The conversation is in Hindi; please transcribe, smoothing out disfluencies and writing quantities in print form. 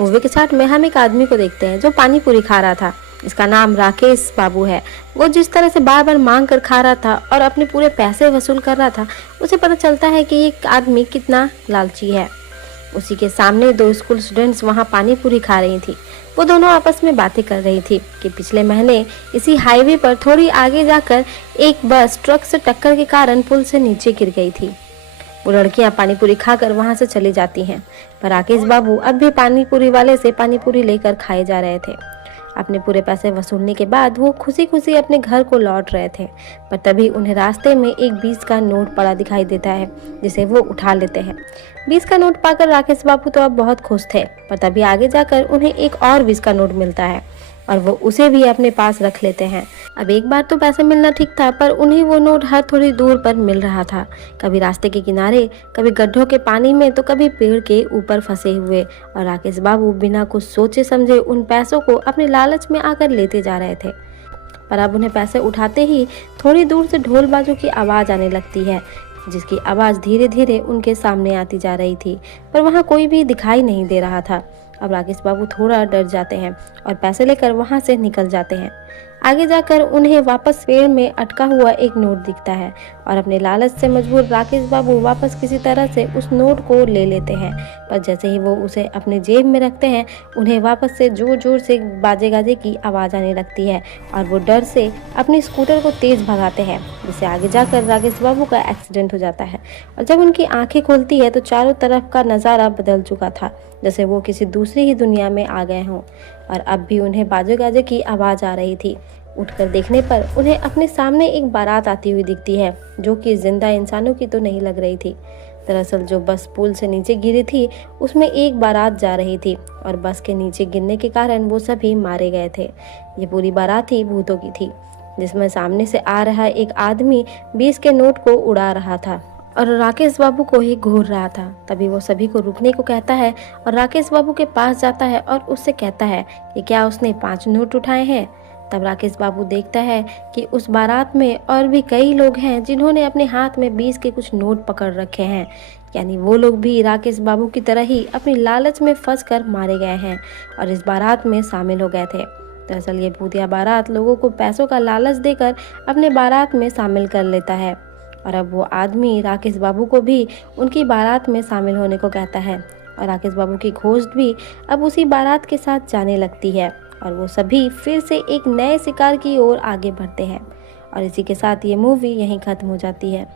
मूवी के स्टार्ट में हम एक आदमी को देखते हैं जो पानी पूरी खा रहा था। इसका नाम राकेश बाबू है। वो जिस तरह से बार बार मांग कर खा रहा था और अपने पूरे पैसे वसूल कर रहा था, उसे पता चलता है कि ये आदमी कितना लालची है। उसी के सामने दो स्कूल स्टूडेंट्स वहाँ पानी पूरी खा रही थी। वो दोनों आपस में बातें कर रही थी कि पिछले महीने इसी हाईवे पर थोड़ी आगे जाकर एक बस ट्रक से टक्कर के कारण पुल से नीचे गिर गई थी। वो लड़कियां पानी पूरी खाकर वहां से चली जाती हैं, पर राकेश बाबू अब भी पानी पूरी वाले से पानी पूरी लेकर खाए जा रहे थे। अपने पूरे पैसे वसूलने के बाद वो खुशी खुशी अपने घर को लौट रहे थे, पर तभी उन्हें रास्ते में एक 20 का नोट पड़ा दिखाई देता है, जिसे वो उठा लेते हैं। 20 का नोट पाकर राकेश बाबू तो अब बहुत खुश थे, पर तभी आगे जाकर उन्हें एक और 20 का नोट मिलता है और वो उसे भी अपने पास रख लेते हैं। अब एक बार तो पैसा मिलना ठीक था, पर उन्हें वो नोट हर थोड़ी दूर पर मिल रहा था, कभी रास्ते के किनारे, कभी गड्ढों के पानी में, तो कभी पेड़ के ऊपर फंसे हुए। और राकेश बाबू बिना कुछ सोचे समझे उन पैसों को अपने लालच में आकर लेते जा रहे थे। पर अब उन्हें पैसे उठाते ही थोड़ी दूर से ढोल बाजों की आवाज़ आने लगती है, जिसकी आवाज़ धीरे धीरे उनके सामने आती जा रही थी, पर वहाँ कोई भी दिखाई नहीं दे रहा था। अब राकेश बाबू थोड़ा डर जाते हैं और पैसे लेकर वहाँ से निकल जाते हैं। आगे जाकर उन्हें वापस पेड़ में अटका हुआ एक नोट दिखता है और अपने लालच से मजबूर राकेश बाबू वापस किसी तरह से उस नोट को ले लेते हैं। पर जैसे ही वो उसे अपने जेब में रखते हैं, उन्हें वापस से जोर जोर से बाजे गाजे की आवाज़ आने लगती है और वो डर से अपनी स्कूटर को तेज़ भगाते हैं, जिससे आगे जाकर राकेश बाबू का एक्सीडेंट हो जाता है। और जब उनकी आंखें खुलती है तो चारों तरफ का नज़ारा बदल चुका था, जैसे वो किसी दूसरी ही दुनिया में आ गए हों। और अब भी उन्हें बाजे गाजे की आवाज़ आ रही थी। उठकर देखने पर उन्हें अपने सामने एक बारात आती हुई दिखती है, जो कि जिंदा इंसानों की तो नहीं लग रही थी। दरअसल जो बस पुल से नीचे गिरी थी, उसमें एक बारात जा रही थी और बस के नीचे गिरने के कारण वो सभी मारे गए थे। ये पूरी बारात ही भूतों की थी, जिसमें सामने से आ रहा एक आदमी 20 के नोट को उड़ा रहा था और राकेश बाबू को ही घूर रहा था। तभी वो सभी को रुकने को कहता है और राकेश बाबू के पास जाता है और उससे कहता है कि क्या उसने 5 नोट उठाए हैं। तब राकेश बाबू देखता है कि उस बारात में और भी कई लोग हैं जिन्होंने अपने हाथ में 20 के कुछ नोट पकड़ रखे हैं, यानी वो लोग भी राकेश बाबू की तरह ही अपनी लालच में फंसकर मारे गए हैं और इस बारात में शामिल हो गए थे। दरअसल ये भूतिया बारात लोगों को पैसों का लालच देकर अपने बारात में शामिल कर लेता है और अब वो आदमी राकेश बाबू को भी उनकी बारात में शामिल होने को कहता है और राकेश बाबू की खोज भी अब उसी बारात के साथ जाने लगती है और वो सभी फिर से एक नए शिकार की ओर आगे बढ़ते हैं। और इसी के साथ ये मूवी यहीं ख़त्म हो जाती है।